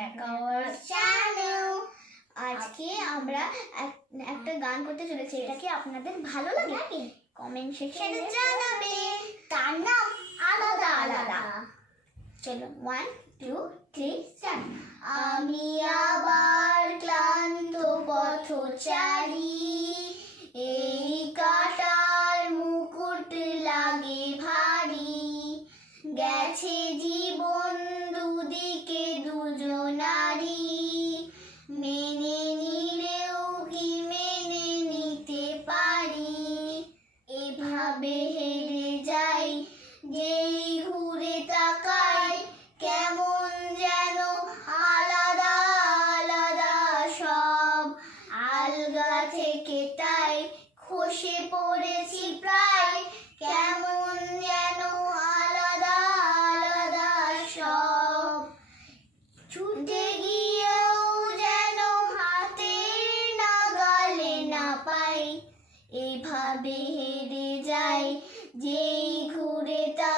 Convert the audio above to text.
back our channel. আজকে আমরা একটা গান করতে চলেছি। এটা কি আপনাদের ভালো লাগে? কমেন্ট সেকশনে জানাবে। তার নাম আলাদা আলাদা। চলো 1 2 3 স্টার্ট। আমি আবার ক্লান্ত পথচারী, এই কাটার মুকুট লাগে ভারী, গেছে জীবন দুদিকে দুজনারই, মেনে নিলেও কি মেনে নিতে পারি, এভাবে হেরে যাই যেই ঘুরে তাকাই, কেমন যেন আলাদা আলাদা সব, আলগা থেকে তাই খসে পড়েছি প্রায়, কেমন যেন আলাদা আলাদা সব, ছুটে গিয়েও যেন হাতের নাগালে না পাই, এভাবে হেরে যাই যেই ঘুরে তা